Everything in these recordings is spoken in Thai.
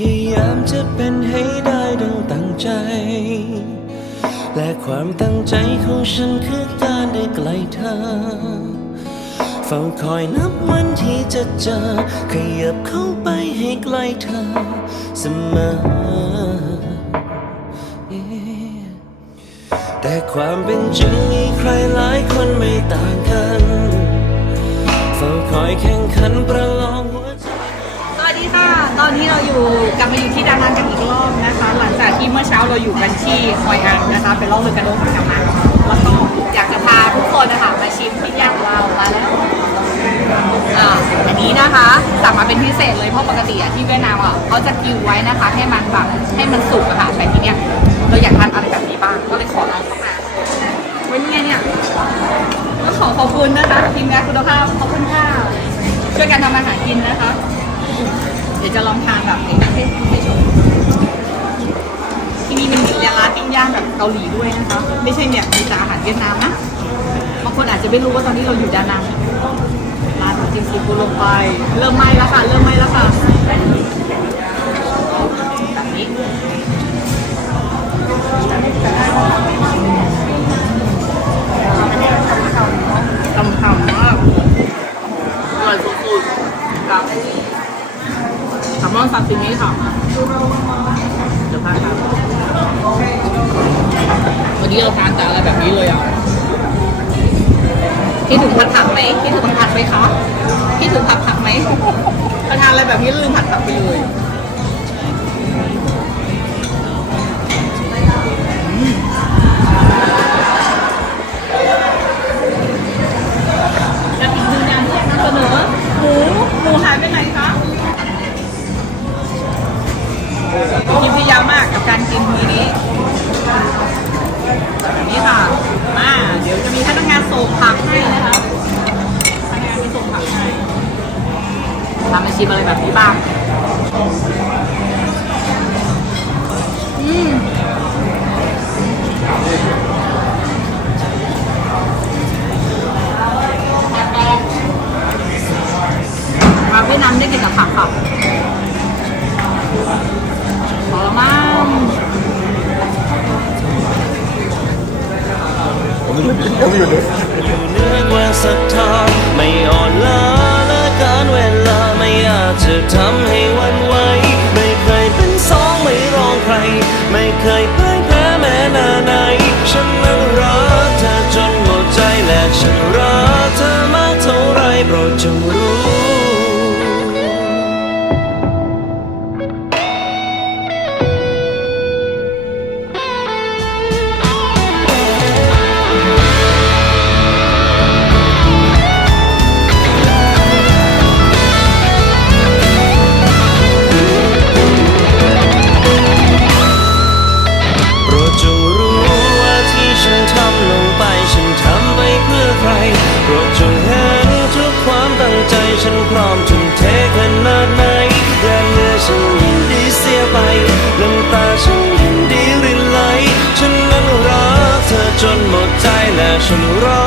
ยายามจะเป็นให้ได้ดังตั้งใจ และความตั้งใจของฉันคือการได้ใกล้เธอ เฝ้าคอยนับวันที่จะเจอ ขยับเข้าไปให้ใกล้เธอเสมอ แต่ความเป็นจริงมีใครหลายคนไม่ต่างกัน เฝ้าคอยแข่งขันประลอง ตอนนี้เราอยู่กลับมาอยู่ที่ดานังกันอีกรอบนะคะ หลังจากที่เมื่อเช้าเราอยู่กันที่ฮอยอันนะคะเป็นล่องเรือกระโดดของกำลังแล้วก็อยากจะพาทุกคนนะคะมาชิมปิ้งย่างของเรามาแล้วอ่าอันนี้นะคะสั่งมาเป็นพิเศษเลยเพราะปกติอะที่เวียดนามอะเขาจะกิวไว้นะคะ ให้มันแบบให้มันสุกอะค่ะแต่ทีเนี้ยเราอยากทานอะไรแบบนี้บ้างก็เลยขอลองเข้ามาเว้ยเนี่ยเนี่ยก็ขอขอบคุณนะคะทีมงานคุณภาพขอบคุณค่ะช่วยกันทำอาหารกินนะคะ เดี๋ยวจะลองทานแบบนี้ให้ให้ชมที่นี่มันมีร้านปิ้งย่างแบบเกาหลีด้วยนะคะ ไม่ใช่เนี่ยมีแต่อาหารเวียดนามนะบางคนอาจจะไม่รู้ว่าตอนนี้เราอยู่ดานังร้านของจิมซีฟูดลงไป เริ่มไหม้แล้วค่ะ เริ่มไหม้แล้วค่ะแบบนี้ทำทำ คิดถึงผัดผักไหมคิดถึงผัดผักไหมคะคิดถึงผัดผักไหมเราทานอะไรแบบนี้ลืมผัดผักไปเลย อยู่เหนือกว่าศรัทธาไม่อ่อนล้าและการเวลาไม่อาจจะทำให้วันไหวไม่เคยเป็นสองไม่รองใคร ไม่เคยพ่ายแพ้แม้นาไหนฉันนั้นรักเธอจนหมดใจและฉันรักเธอมากเท่าไรโปรดจงรู้ แล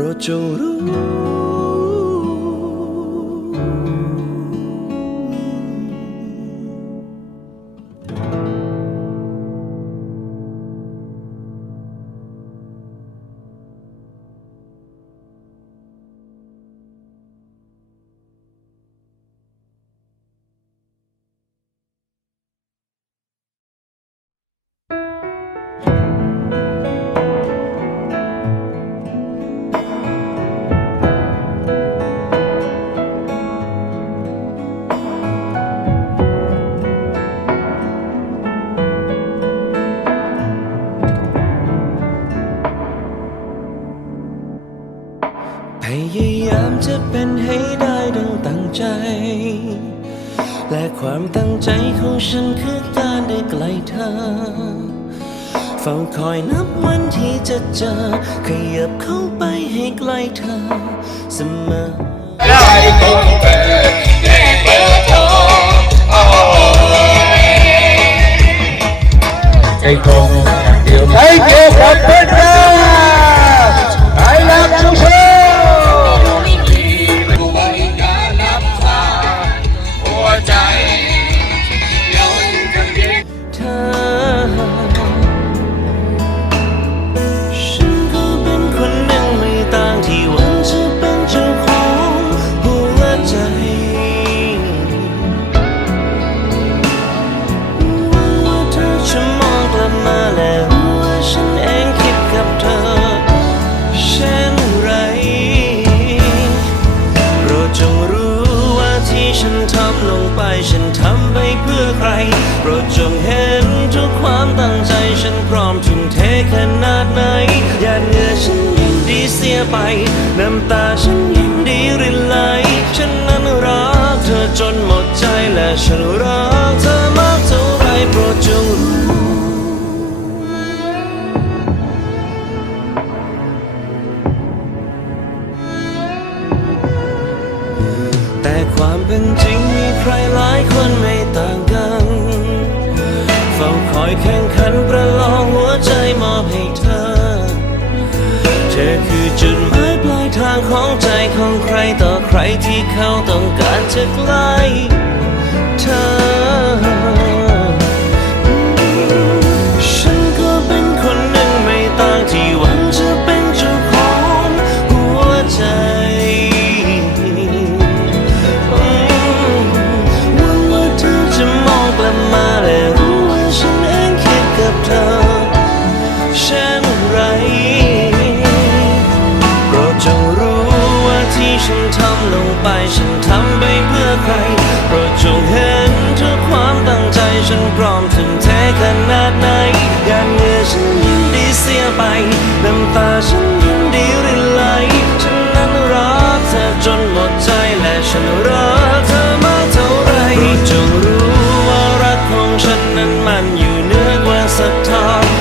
โได้ดังตั้งใจ และความตั้งใจของฉันคือการได้ใกล้เธอ เฝ้าคอยนับวันที่จะเจอ ขยับเข้าไปให้ใกล้เธอเสมอใจของเธอแลกเบอร์โทรโอ้ยใจขอ ไป น้ำตาฉันยินดีรินไหล ฉันนั้นรักเธอจนหมดใจและฉันรักเธอมากเท่าไรโปรดจงรู้แต่ความเป็นจริงมีใครหลายคนไม่ต่างกัน เฝ้าคอยแข่ง ที่เขาต้องการจะใกล้เธอ ฉันพร้อมถึงมเทขนาดไหนการเงื่อฉันยินดีเสียไป น้ำตาฉันยินดีรินไหล ฉันนั้นรักเธอจนหมดใจและฉันรักเธอมากเท่าไรจงรู้ว่ารักของฉันนั้นมันอยู่เหนือกว่าศรัทธ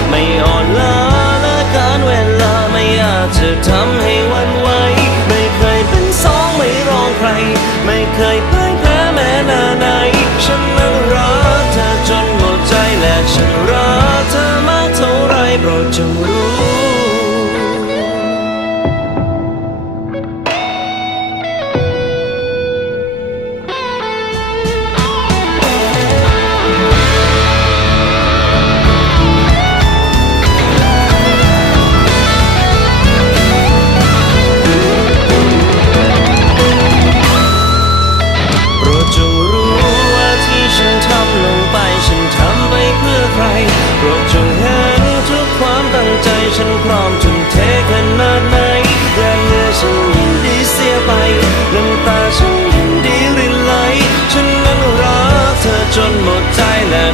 ไม่อ่อนล้าและการเวลาไม่อาจจะทำ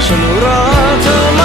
ฉันรอเธอมา